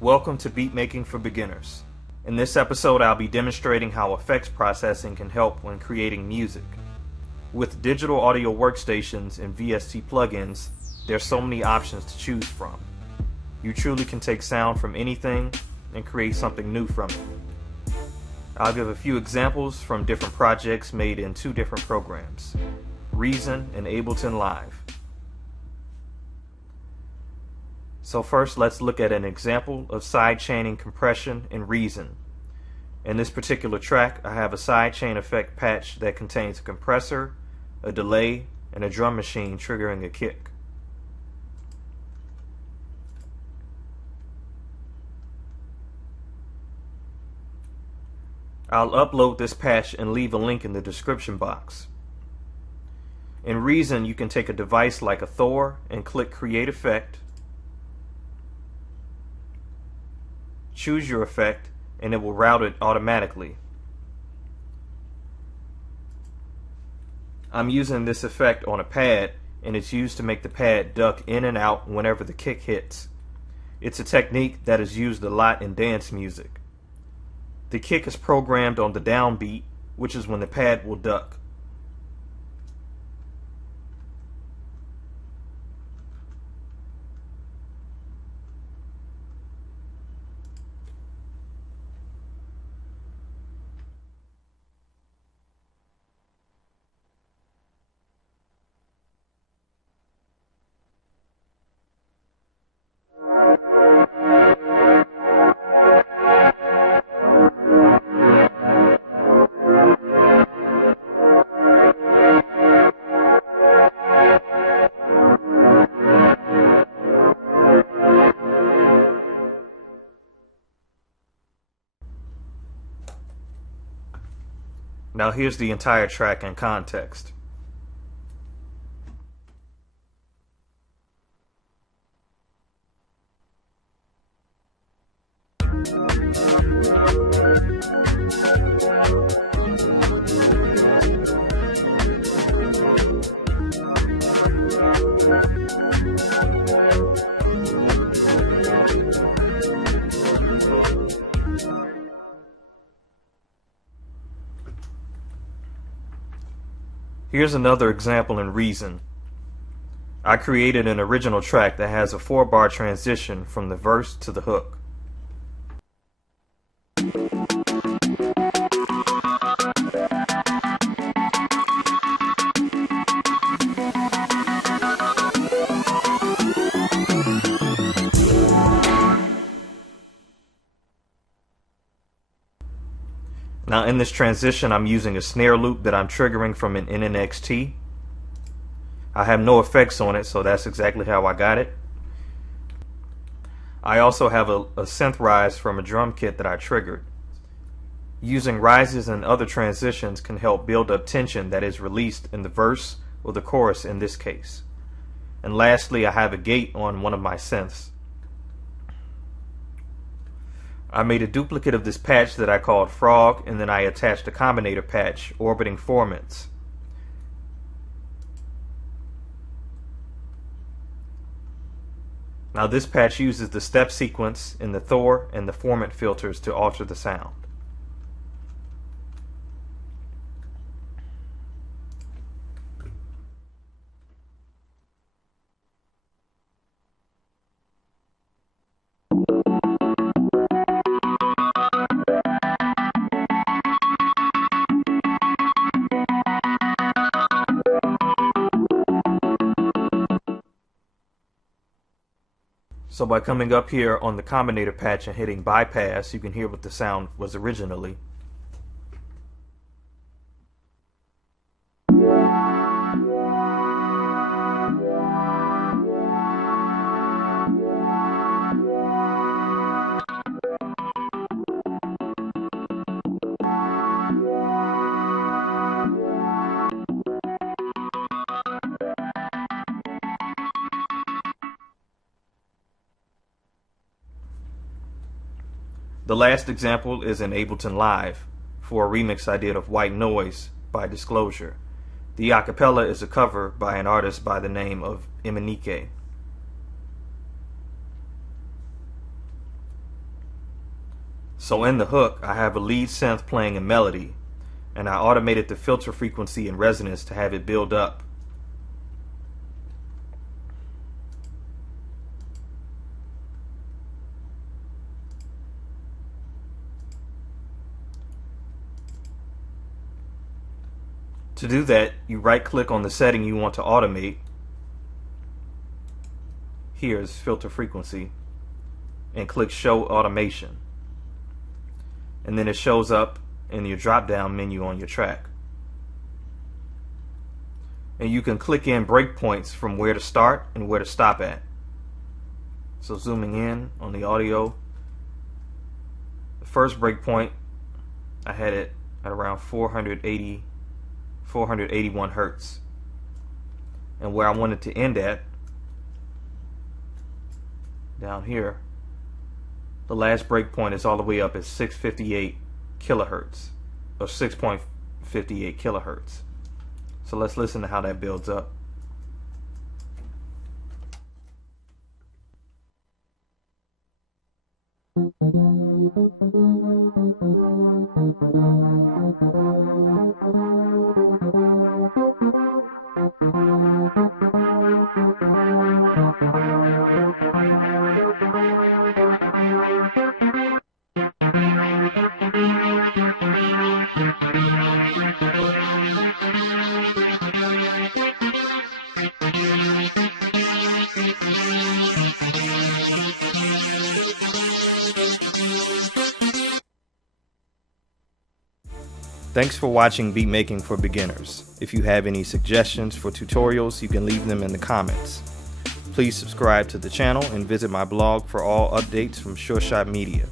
Welcome to Beatmaking for Beginners. In this episode, I'll be demonstrating how effects processing can help when creating music. With digital audio workstations and VST plugins, there's so many options to choose from. You truly can take sound from anything and create something new from it. I'll give a few examples from different projects made in two different programs, Reason and Ableton Live. So first, let's look at an example of sidechaining compression in Reason. In this particular track, I have a sidechain effect patch that contains a compressor, a delay, and a drum machine triggering a kick. I'll upload this patch and leave a link in the description box. In Reason, you can take a device like a Thor and click Create Effect. Choose your effect and it will route it automatically. I'm using this effect on a pad and it's used to make the pad duck in and out whenever the kick hits. It's a technique that is used a lot in dance music. The kick is programmed on the downbeat, which is when the pad will duck. Now here's the entire track in context. Here's another example in Reason. I created an original track that has a 4-bar transition from the verse to the hook. Now in this transition, I'm using a snare loop that I'm triggering from an NNXT. I have no effects on it, so that's exactly how I got it. I also have a synth rise from a drum kit that I triggered. Using rises and other transitions can help build up tension that is released in the verse or the chorus in this case. And lastly, I have a gate on one of my synths. I made a duplicate of this patch that I called Frog, and then I attached a combinator patch orbiting formants. Now this patch uses the step sequence in the Thor and the formant filters to alter the sound. So by coming up here on the combinator patch and hitting bypass, you can hear what the sound was originally. The last example is in Ableton Live for a remix I did of White Noise by Disclosure. The acapella is a cover by an artist by the name of Emanike. So in the hook, I have a lead synth playing a melody, and I automated the filter frequency and resonance to have it build up. To do that, you right click on the setting you want to automate. Here is filter frequency, and click show automation. And then it shows up in your drop down menu on your track. And you can click in breakpoints from where to start and where to stop at. So zooming in on the audio, the first breakpoint I had it at around 481 hertz, and where I wanted to end at down here, the last breakpoint is all the way up at 658 kilohertz, or 6.58 kilohertz. So let's listen to how that builds up. Thanks for watching Beatmaking for Beginners. If you have any suggestions for tutorials, you can leave them in the comments. Please subscribe to the channel and visit my blog for all updates from SureShot Media.